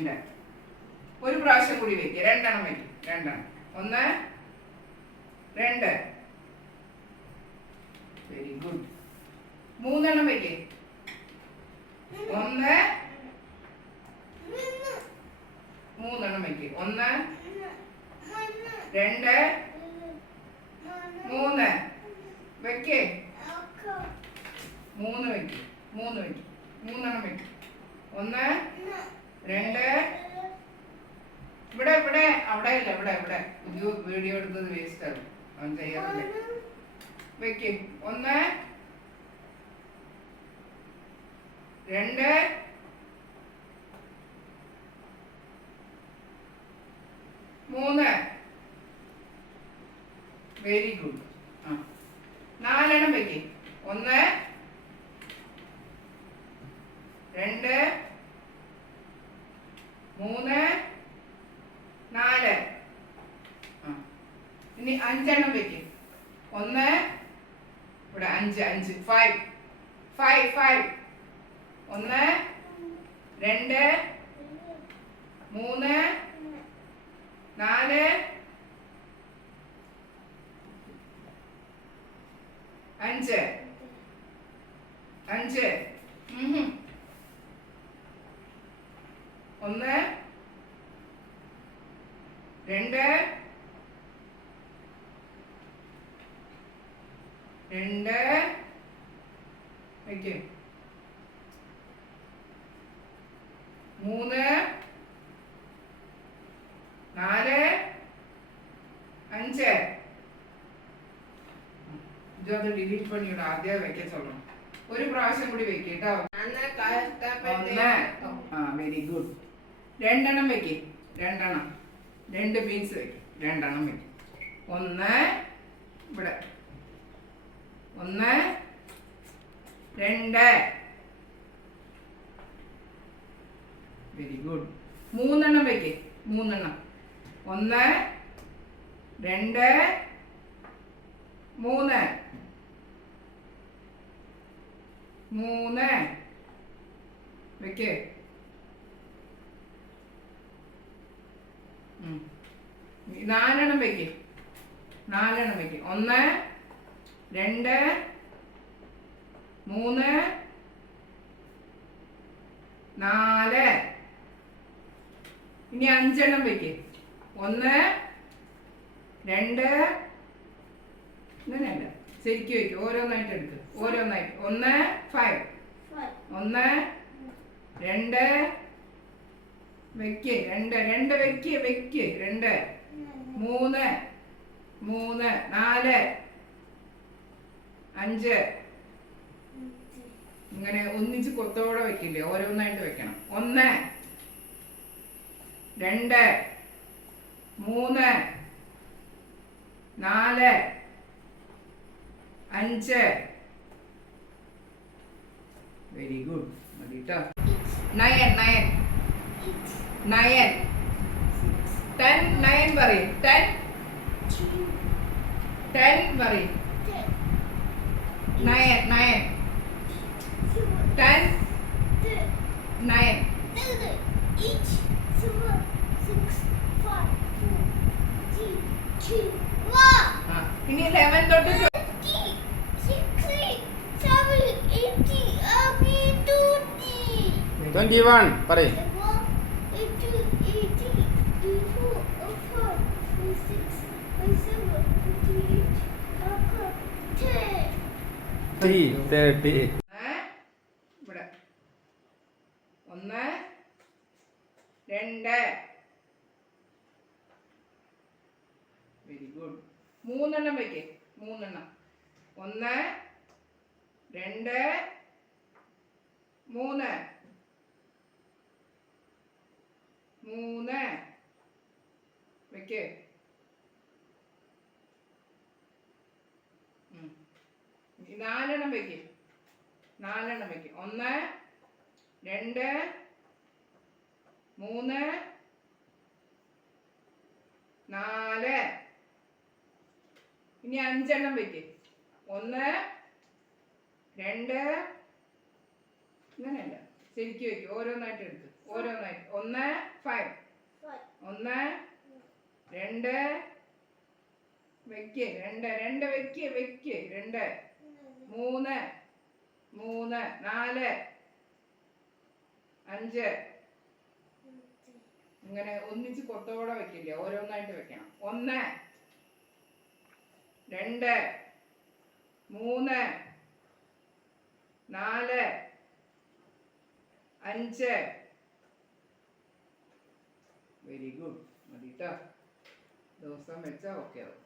രണ്ട് ഒരു പ്രാവശ്യം കൂടി വയ്ക്കുക രണ്ടെണ്ണം വയ്ക്കും രണ്ടെണ്ണം. ഒന്ന് രണ്ട്. വെരി ഗുഡ് മൂന്നെണ്ണം വെക്കേ. ഒന്ന് മൂന്നെണ്ണം വയ്ക്ക് ഒന്ന് രണ്ട് മൂന്ന്. വെക്കേ. മൂന്ന് വെക്ക്. മൂന്ന് വെക്ക്. മൂന്നെണ്ണം വയ്ക്ക് ഒന്ന് രണ്ട്. ഇവിടെ ഇവിടെ അവിടെ ഇല്ല ഇവിടെ ഇവിടെ. ഇത് വീഡിയോ എടുത്തത് വേസ്റ്റ് ആണ്. അവൻ ചെയ്യാറില്ല. ഒന്ന്. രണ്ട്. മൂന്ന്. വെരി ഗുഡ് ആ. നാലെണ്ണം വെക്ക്. ഒന്ന്. രണ്ട്. മൂന്ന് നാല്. ഇനി അഞ്ചെണ്ണം വെക്ക്. ഒന്ന് ഇവിടെ അഞ്ച് അഞ്ച്. ഫൈവ് ഫൈവ് ഫൈവ് ഒന്ന് രണ്ട് മൂന്ന് നാല്. അഞ്ച് ഉം. ഒന്ന് രണ്ട് രണ്ട് വയ്ക്കും മൂന്ന് നാല് അഞ്ച് ഇതത് ഡിലീറ്റ് പണിയുടെ ആദ്യം വെക്കാൻ சொல்லணும் ഒരു പ്രാവശ്യം കൂടി വെക്ക് കേട്ടോ ഒന്ന് ആ വെരി ഗുഡ് രണ്ടെണ്ണം വെക്ക് രണ്ടെണ്ണം രണ്ട് ബീൻസ് വയ്ക്കും. രണ്ടെണ്ണം വെക്ക് ഒന്ന് ഇവിടെ. ഒന്ന് രണ്ട്. വെരി ഗുഡ് മൂന്നെണ്ണം വെക്ക് മൂന്നെണ്ണം. ഒന്ന് രണ്ട് മൂന്ന്. മൂന്ന്. വെക്ക് നാലെണ്ണം വെക്ക്. നാലെണ്ണം വെക്ക്. ഒന്ന് രണ്ട് മൂന്ന് നാല്. ഇനി അഞ്ചെണ്ണം വെക്ക്. ഒന്ന് രണ്ട് ഇങ്ങനെയല്ല. ശരിക്കും വെക്ക്. ഓരോന്നായിട്ട് എടുക്ക്. ഓരോന്നായിട്ട്. ഒന്ന് ഫൈവ് ഒന്ന് രണ്ട് വെക്ക്. രണ്ട് രണ്ട് വെക്ക് വെക്ക്. രണ്ട്. മൂന്ന് മൂന്ന് നാല് അഞ്ച്. ഇങ്ങനെ ഒന്നിച്ച് കൊത്തോടെ വെക്കില്ലേ? ഓരോന്നായിട്ട് വെക്കണം. ഒന്ന് രണ്ട് മൂന്ന് നാല് അഞ്ച്. വെരി ഗുഡ് മതി കേട്ടോ nine nine. Nine. Ten nine പറയും. ടെൻ ടെൻ പറയും. Nine nine. Ten nine. ഇനി ലെവൻ തൊട്ട് ട്വന്റി വൺ പറയും. ഒന്ന് രണ്ട്. വെരി ഗുഡ് മൂന്നെണ്ണം വയ്ക്കേ മൂന്നെണ്ണം. ഒന്ന് രണ്ട് മൂന്ന്. മൂന്ന്. ഇനി നാലെണ്ണം വെക്ക്. നാലെണ്ണം വെക്ക്. ഒന്ന് രണ്ട് മൂന്ന് നാല്. ഇനി അഞ്ചെണ്ണം വെക്ക്. ഒന്ന് രണ്ട് ഇങ്ങനെയല്ല. ശരിക്കും വെക്കും. ഓരോന്നായിട്ട് എടുക്കും. ഓരോന്നായിട്ട്. ഒന്ന് ഫൈവ് ഒന്ന് രണ്ട്. വെക്ക്. രണ്ട്. രണ്ട് വെക്ക്. വെക്ക്. രണ്ട്. മൂന്ന്. മൂന്ന്. നാല്. അഞ്ച്. ഇങ്ങനെ ഒന്നിച്ച് കൊത്തോടെ വെക്കില്ലേ? ഓരോന്നായിട്ട് വെക്കണം. ഒന്ന്. രണ്ട്. മൂന്ന്. നാല്. അഞ്ച്. വെരി ഗുഡ് മതി കേട്ടോ ദിവസം വെച്ചാൽ ഓക്കെ ആവും